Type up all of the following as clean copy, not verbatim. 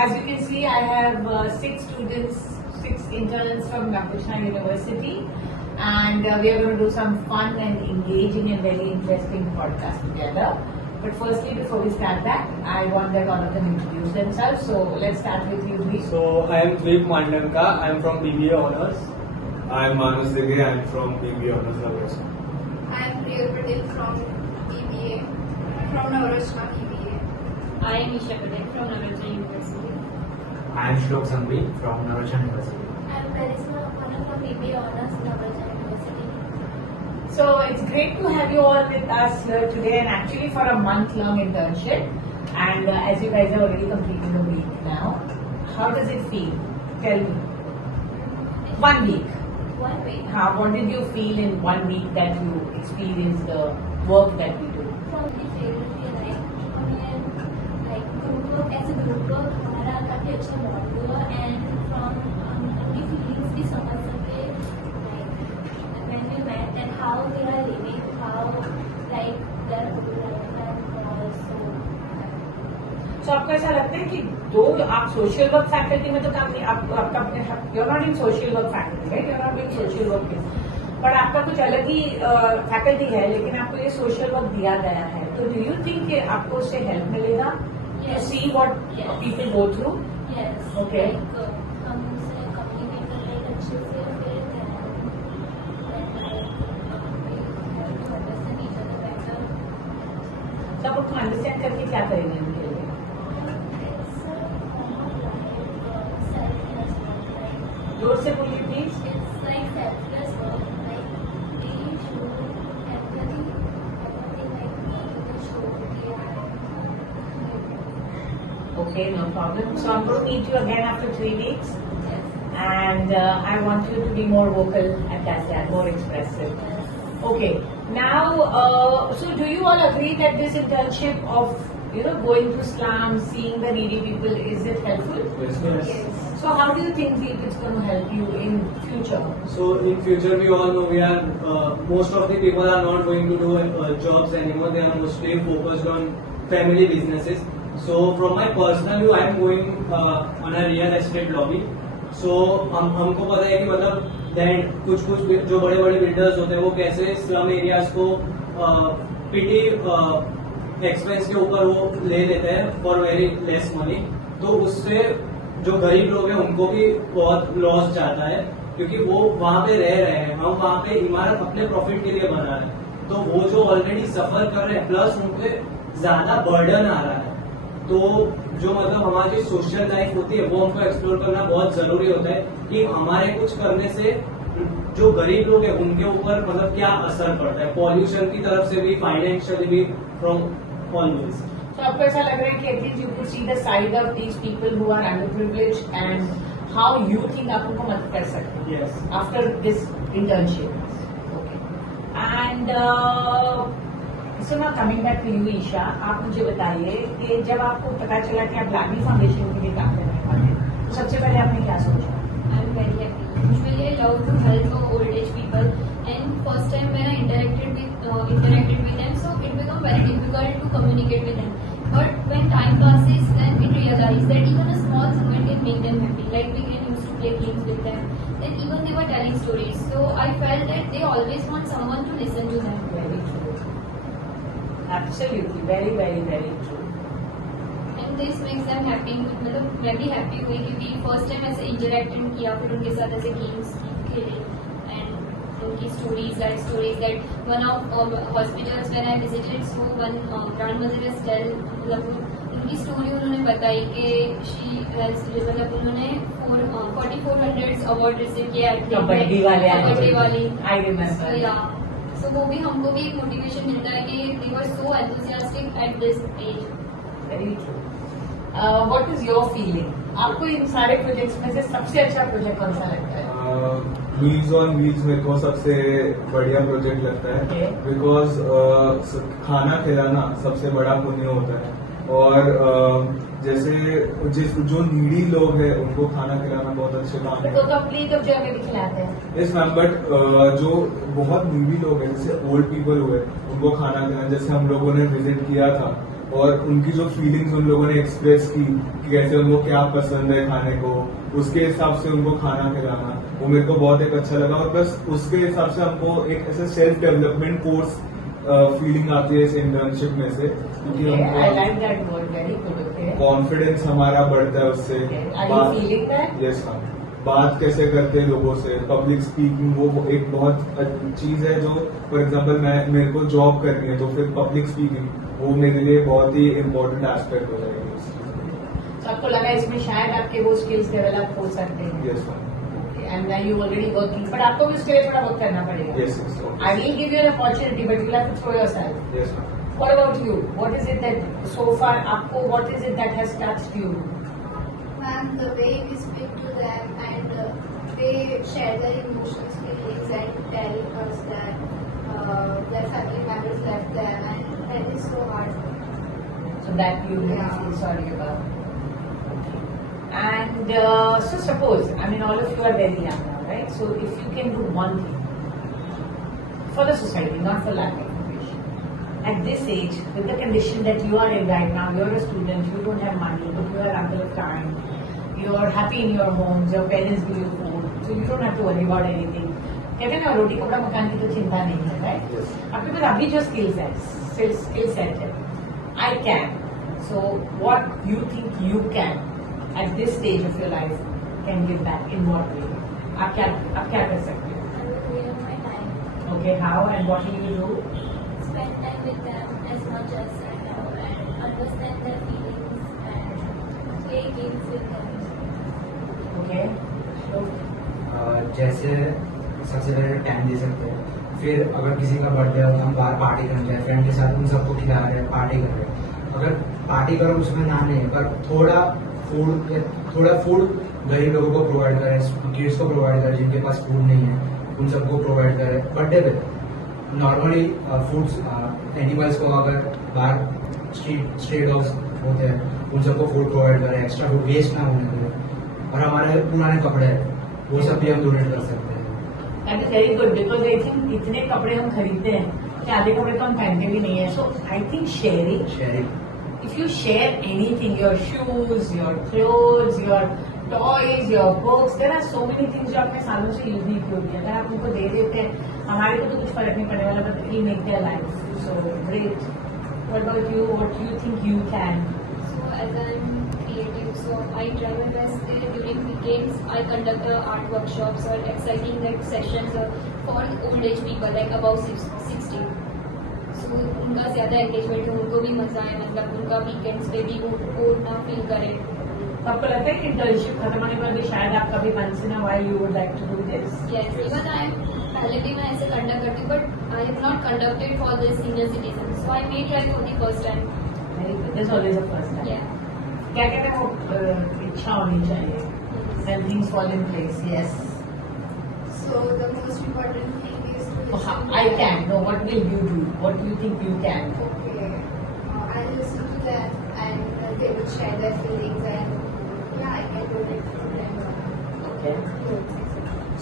as you can see, I have 6 interns from Ramakrishna University, and we are going to do some fun and engaging and very interesting podcast together. But firstly, before we start that, I want that all of them introduce themselves. So let's start with you, Dweep. So I am Dweep Mandanka. I am from BBA Honors. I am Manus Dege. I am from BBA Honors Navratna. I am Priya Patel from BBA, from Navratna BBA. I am Isha Patel from Navratna University. I am Shlok Sangvi from Navratna University. I am Karisma Apana from BBA Honors, Navratna University. So it's great to have you all with us here today, and actually for a month-long internship. And as you guys have already completed a week now, how does it feel? Tell me. 1 week. 1 week. What did you feel in 1 week that you experienced the work that we do? From the feel like हमें like group work as a group work हमारा काफी अच्छा bond हुआ, and from उनकी feelings भी समझ सके, like when we met and how they are living, how like their whole life and also. So आपको ऐसा लगता है कि दो आप सोशल वर्क फैकल्टी में तो काम नहीं, आपका you are not in social work faculty, right? You are not in social work, पर आपका कुछ अलग ही फैकल्टी है, लेकिन आपको ये सोशल वर्क दिया गया है. तो डू यू थिंक कि आपको उससे हेल्प मिलेगा to see what people go through? Yes. Okay. Like, हम उनसे communicate कर रहे हैं अच्छे से, फिर understand each other better. सब आपको अंडरस्टैंड करके क्या करेंगे उनके लिए? जोर से बोलिए please. It's like selfless work. Like we show empathy. Empathy, like we show care. Okay, no problem. So I'm going to meet you again after 3 weeks, Yes. and I want you to be more vocal at that, more expressive. Okay. Now, so do you all agree that this internship of going to slums, seeing the needy people, is it helpful? Yes. So how do you think it's going to help you in future? So in future, we all know we are most of the people are not going to do jobs anymore. They are mostly focused on family businesses. So from my personal view, I am going on a real estate lobby. So हमको पता है कि मतलब then कुछ जो बड़े बड़े builders होते हैं वो कैसे स्लम एरियाज को पिटी एक्सपेंस के ऊपर वो ले लेते हैं फॉर वेरी लेस मनी. तो उससे जो गरीब लोग हैं उनको भी बहुत लॉस जाता है, क्योंकि वो वहां पे रह रहे हैं, हम वहां पे इमारत अपने प्रॉफिट के लिए बना रहे हैं. तो वो जो ऑलरेडी सफर कर रहे हैं प्लस उनपे ज्यादा बर्डन आ रहा है. तो जो मतलब हमारी सोशल लाइफ होती है वो हमको एक्सप्लोर करना बहुत जरूरी होता है कि हमारे कुछ करने से जो गरीब लोग हैं उनके ऊपर मतलब क्या असर पड़ता है, पॉल्यूशन की तरफ से भी, फाइनेंशियली भी, फ्रॉम ऑल दिस. So आपको ऐसा लग रहा है कि at least you could see the side of these people who are underprivileged and how you think आप उनको मदद कर सकते हैं Yes. after this internship. Okay. And so now coming back to you, Isha, आप मुझे बताइए कि जब आपको पता चला कि आप लाडली फाउंडेशन के लिए काम करने वाले हैं, तो सबसे पहले आपने क्या सोचा? I'm very happy. Usually I love to help old age people, and first time when I interacted with them, so it became very difficult to communicate with them. But when time passes, then we realize that even a small moment can make them happy. Like we can used to play games with them. Then even they were telling stories. So I felt that they always want someone to listen to them. Very true. Absolutely, very, very, very true. And this makes them happy. मतलब मैं भी happy हुई क्योंकि first time ऐसे interaction किया, फिर उनके साथ ऐसे games खेले, and उनकी stories that one of hospitals when I visited, so one grandmother has tell मतलब उनकी story उन्होंने बताई कि she has मतलब उन्होंने 4400 award receive किया कबड्डी वाले I remember. So yeah, so वो भी हमको भी एक motivation मिलता है कि they were so enthusiastic at this age. Very true. What is your feeling? आपको इन सारे प्रोजेक्ट्स में से सबसे अच्छा प्रोजेक्ट कौन सा लगता है? व्हील्स ऑन व्हील्स मेरे को सबसे बढ़िया प्रोजेक्ट लगता है, Okay. बिकॉज खाना खिलाना सबसे बड़ा पुण्य होता है. और जैसे जो नीडी लोग हैं उनको खाना खिलाना बहुत अच्छे काम है. तो अपनी तो जगह भी खिलाते हैं. यस मैम, बट जो बहुत नीडी लोग हैं जैसे ओल्ड पीपल हुए उनको खाना खिलाना, जैसे हम लोगों ने विजिट किया था और उनकी जो फीलिंग्स उन लोगों ने एक्सप्रेस की कि कैसे उनको क्या पसंद है खाने को, उसके हिसाब से उनको खाना खिलाना, वो मेरे को बहुत एक अच्छा लगा। और बस उसके हिसाब से हमको एक ऐसे सेल्फ डेवलपमेंट कोर्स फीलिंग आती है इस इंटर्नशिप में से, क्योंकि I like that word, very good. Okay. Confidence हमारा बढ़ता है उससे। Are you feeling that? Yes हाँ, बात कैसे करते हैं लोगों से, पब्लिक स्पीकिंग, वो एक बहुत चीज है जो फॉर एग्जांपल मेरे को जॉब करनी है, तो फिर पब्लिक स्पीकिंग वो मेरे लिए बहुत ही इम्पोर्टेंट एस्पेक्ट हो जाएगा इस चीज में। तो आपको लगा इसमें शायद आपके वो स्किल्स डेवलप हो सकते हैं? Yes ma'am. And you already working, but आपको भी उसके लिए थोड़ा बहुत करना पड़ेगा। Yes yes I will give you an opportunity, but you'll have to throw yourself. Yes ma'am. What about you? What is it that so far, आपको what is it that has touched you? Ma'am, the way we speak to them and they share their emotions, feelings and tell us that their family members left them and that is so hard. So that you really Yeah. feel sorry about. And so suppose, I mean, all of you are very young now, right? So if you can do one thing for the society, not for lack of information, at this age, with the condition that you are in right now, you're a student, you don't have money, but you are under of time, you're happy in your homes, your parents give you food, so you don't have to worry about anything. कहते हैं ना, रोटी कपड़ा मकान की तो चिंता नहीं है, राइट? Yes. आपके पास अभी जो स्किल सेट है, I can. So what you think you can at this stage of your life can give back in what way? आप क्या कर सकते हो? I will clear my time, Okay, how and what will you do? spend time with them as much as I can, and understand their feelings and play games with them. Okay. So, जैसे सबसे पहले time दे सकते हैं, फिर अगर किसी का birthday हो तो हम बाहर पार्टी करने जाए फ्रेंड के साथ, उन सबको खिला रहे हैं, पार्टी कर रहे हैं। अगर पार्टी करो उसमें ना नहीं है, पर थोड़ा फूड गरीब लोगों को प्रोवाइड करें, किड्स को प्रोवाइड करें जिनके पास फूड नहीं है, उन सबको प्रोवाइड करें। बर्थडे पे नॉर्मली फूड्स एनिमल्स को अगर बाहर स्ट्रीट डॉग्स होते हैं उन सबको फूड प्रोवाइड करें, एक्स्ट्रा फूड वेस्ट ना होने दें। और हमारे पुराने कपड़े हैं वो सब भी हम डोनेट कर सकते हैं। that is very good because I think इतने कपड़े हम खरीदते हैं कि आधे कपड़े तो हम पहनते भी नहीं है. So I think sharing. Sharing, If you share anything, your shoes, your clothes, your toys, your books, there are so many things जो आपने सालों से यूज नहीं की होती है. अगर आप उनको दे देते हैं, हमारे को तो कुछ फर्क नहीं पड़ने वाला, but it will make their life so great. What about you? What do you think you can? So as I'm creative, so I try my best during weekends. I conduct art workshops or exciting like sessions for old age people like above 60. So उनका ज़्यादा engagement हो, उनको भी मजा आए, मतलब उनका weekends पे भी वो ना फील करें. तो आपको लगता है कि इंटर्नशिप खत्म होने पर भी शायद आप कभी once in a while you would like to do this? Yes, even I पहले भी मैं ऐसे कंडक्ट करती हूँ, but I have not conducted for the senior citizens. So I may try for the first time. Very good. There's always a first time. Yeah. क्या कहते हैं वो इच्छा होनी चाहिए. Then things fall in place. Yes. So the most important thing is to listen to I them. can. No, what will you do? What do you think you can? Okay. I listen to them and they will share their feelings and yeah, I can donate to them. Okay.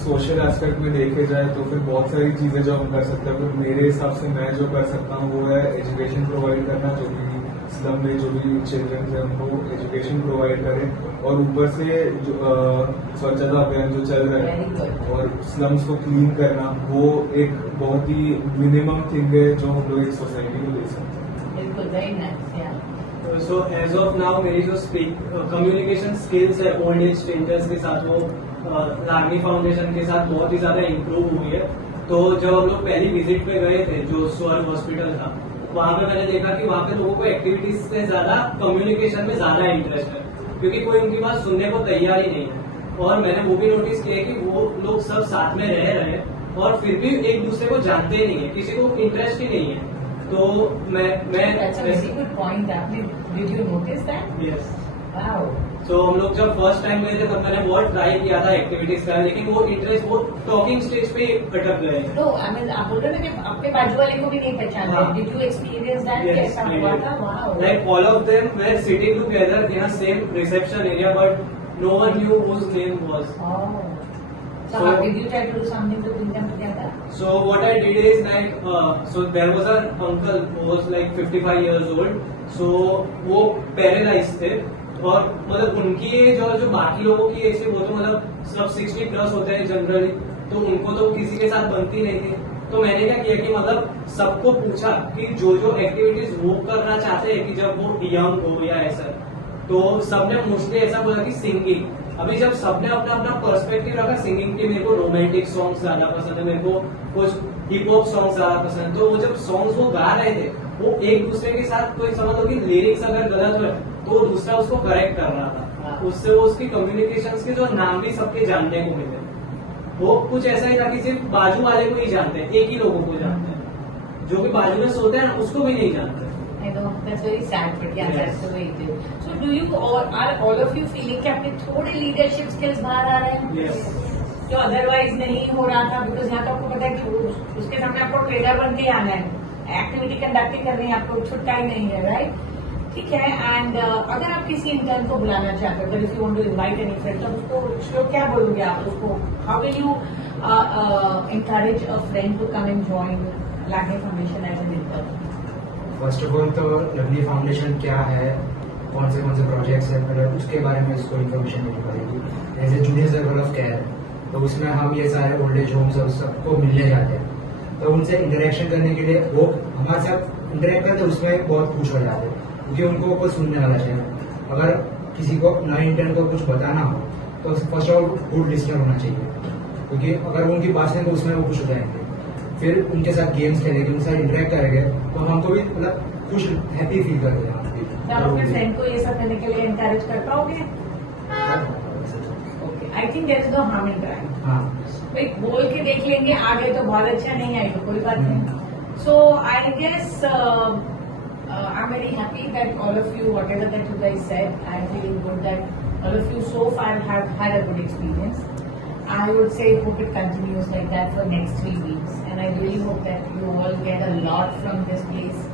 Social aspect में देखे जाए तो फिर बहुत सारी चीजें जो हम कर सकते हैं, फिर मेरे हिसाब से मैं जो कर सकता हूँ वो है एजुकेशन प्रोवाइड करना, जो भी स्लम में जो भी चिल्ड्रन है उनको एजुकेशन प्रोवाइड करें, और ऊपर से जो स्वच्छता अभियान जो चल रहा Very है good. और स्लम्स को क्लीन करना, वो एक बहुत ही मिनिमम थिंग है जो हम लोग एक सोसाइटी को दे सकते हैं। बिल्कुल. Very nice. Yeah. So as of now मेरी जो कम्युनिकेशन स्किल्स है ओल्ड एज स्ट्रेंजर्स के साथ, वो लार्मी फाउंडेशन के साथ बहुत ही ज्यादा इम्प्रूव हुई है. तो जब हम लोग पहली विजिट पे गए थे जो स्वर्ग हॉस्पिटल था, वहां पे मैंने देखा कि वहां पे लोगों को एक्टिविटीज से ज्यादा कम्युनिकेशन में ज्यादा इंटरेस्ट है, क्योंकि कोई उनकी बात सुनने को तैयार ही नहीं है. और मैंने वो भी नोटिस किया कि वो लोग सब साथ में रह रहे हैं और फिर भी एक दूसरे को जानते ही नहीं है, किसी को इंटरेस्ट ही नहीं है. तो That's a very good point. आपने did you notice that? Yes. Wow. तो हम लोग जब फर्स्ट टाइम गए थे तब मैंने बहुत ट्राई किया था एक्टिविटीज का, लेकिन वो इंटरेस्ट वो टॉकिंग स्टेज पे अटक गए. No, I mean आप बोल रहे थे कि अपने बाजू वाले को भी नहीं पहचानते. हाँ. Did you experience that? Yes, कैसा I हुआ did. था? Wow. Like all of them were sitting together in a same reception area, but no one knew whose name was. Oh. So, So- how did you try to do something to bring them together? So what I did is like, so there was an uncle who was like 55 years old, सो वो paralyse थे और मतलब उनकी जो बाकी लोगों की as थे वो तो मतलब सब 60+ होते हैं जनरली, तो उनको तो किसी के साथ बनती नहीं थी। तो मैंने क्या किया कि मतलब सबको पूछा कि जो एक्टिविटीज वो करना चाहते हैं कि जब वो यंग हो या ऐसा, तो सबने मोस्टली ऐसा बोला कि सिंगिंग। अभी जब सबने अपना अपना पर्सपेक्टिव रखा सिंगिंग के, मेरे को रोमांटिक सॉन्ग्स ज्यादा पसंद है, मेरे को कुछ हिप हॉप सॉन्ग्स ज्यादा पसंद है, तो वो जब सॉन्ग्स वो गा रहे थे वो एक दूसरे के साथ, कोई समझ लो कि लिरिक्स अगर गलत हुए तो दूसरा उसको करेक्ट कर रहा था, उससे वो उसकी कम्युनिकेशन के जो नाम भी सबके जानने को मिले। वो कुछ ऐसा ही था कि सिर्फ बाजू वाले को ही जानते हैं, एक ही लोगों को जानते हैं, जो कि बाजू में सोते हैं ना उसको भी नहीं जानते। I know that's very sad, but yeah, that's the way it is. So, do you are all of you feeling कि आपके थोड़े leadership skills बाहर आ रहे हैं? Yes. जो अदरवाइज नहीं हो रहा था, बिकॉज यहाँ तो आपको पता है कि उसके सामने आपको ट्रेडर बन के आना है, एक्टिविटी कंडक्टिंग करनी है, आपको छुट्टा ही नहीं है, राइट? ठीक है। एंड अगर आप किसी इंटर्न को बुलाना चाहते हो, if you want to invite any friend, तो उसको क्या बोलोगे आप उसको? How will you encourage a friend to come and join Lagni Foundation as an intern? First of all तो लवली फाउंडेशन क्या है, कौन से प्रोजेक्ट्स है, पहले उसके बारे में इसको इन्फॉर्मेशन मिल पाएगी। As a junior circle of care, तो उसमें हम ये सारे ओल्ड एज होम्स और सबको मिलने जाते हैं, तो उनसे इंटरेक्शन करने के लिए वो हमारे साथ इंटरेक्ट करते, उसमें बहुत खुश हो जाते हैं, क्योंकि उनको कुछ सुनने वाला चाहिए। अगर किसी को नए इंटर्न को कुछ बताना हो तो first of all good listener होना चाहिए, क्योंकि अगर वो उनकी बात सुने तो उसमें वो खुश हो जाएंगे। फिर उनके साथ गेम्स खेलेंगे, उनके साथ इंटरेक्ट करेंगे, तो हमको भी मतलब खुश हैप्पी फील करते हैं। आप अपने फ्रेंड को ये सब करने के लिए एनकरेज कर पाओगे? Okay, I think there is no harm in trying. हाँ, भाई बोल के देख लेंगे, आगे तो बहुत अच्छा, नहीं आए तो कोई बात नहीं। So I guess I'm very happy that all of you, whatever that you guys said, I'm feeling good that all of you so far have had a good experience. I would say hope it continues like that for next 3 weeks, and I really hope that you all get a lot from this place,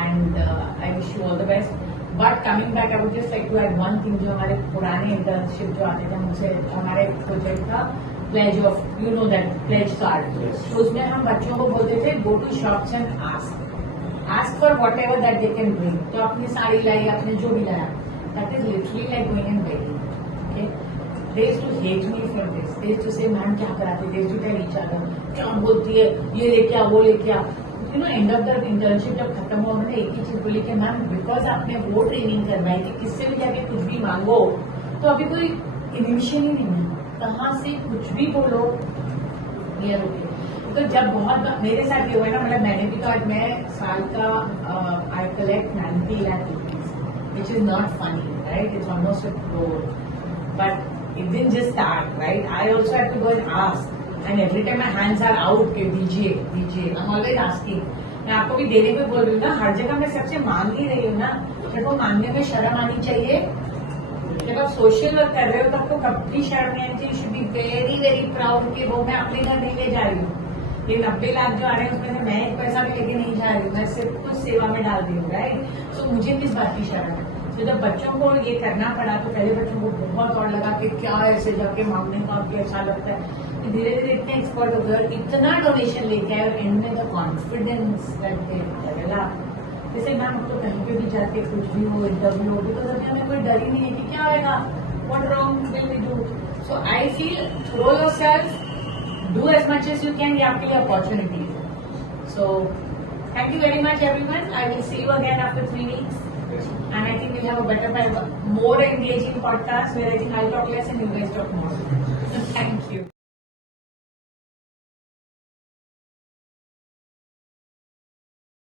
and I wish you all the best. But coming back, I would just like to add one thing, जो हमारे पुराने internship जो आते थे हमसे, हमारे project था pledge of, you know that pledge card, तो उसमें हम बच्चों को बोलते थे go to shops and ask for whatever that they can bring. तो अपनी साड़ी लाई, अपने जो भी लाया, that is literally like going and begging. Okay? They used to hate me for this. They used to say, ma'am क्या कराते? They used to tell each other, क्या बोलती है, ये लेके आ, वो लेके आ. You know, end of the internship जब खत्म हुआ, उन्होंने एक ही चीज बोली कि मैम बिकॉज आपने वो ट्रेनिंग करवाई कि किससे भी जाके कुछ भी मांगो, तो अभी कोई इनिशियल ही नहीं है, कहाँ से कुछ भी बोलो, ये रुके। तो जब बहुत मेरे साथ ये हुआ ना, मतलब मैंने भी तो आज मैं साल का I collect 90 lakh rupees, which is not funny, right? It's almost a crore, but it didn't just start, right? I also have to go and ask, and every time my hands are out के दीजिए दीजिए, I am always asking. मैं आपको भी देने पे बोल रही हूँ ना, हर जगह मैं सबसे मांग ही रही हूँ ना, देखो मांगने में शर्म आनी चाहिए। जब आप सोशल वर्क कर रहे हो तो आपको कभी शर्म नहीं आनी चाहिए। You should be very very proud कि वो मैं अपने घर नहीं ले जा रही हूँ, ये 90 लाख जो आ रहे हैं उसमें से मैं एक पैसा भी लेके नहीं जा रही हूँ, मैं सिर्फ कुछ सेवा में डाल दी हूँ, राइट? सो मुझे किस बात की शर्म है? तो जब बच्चों को ये करना पड़ा तो पहले बच्चों को बहुत और लगा कि क्या ऐसे जाके मांगने का आपको अच्छा लगता है, तो धीरे धीरे इतने एक्सपर्ट हो गए, इतना डोनेशन लेके आए, और एंड में द कॉन्फिडेंस डेवलप। जैसे मैम अब तो कहीं पे भी जाके कुछ भी हो, इंटरव्यू हो, तो अभी हमें कोई डर ही नहीं है कि क्या होगा, what wrong will we do. So I feel throw yourself, do as much as you can, ये आपके लिए opportunity है। So, thank you very much everyone. I will see you again after 3 weeks. And I think we'll have a better, more engaging podcast where I think I'll talk less and you guys talk more. Thank you.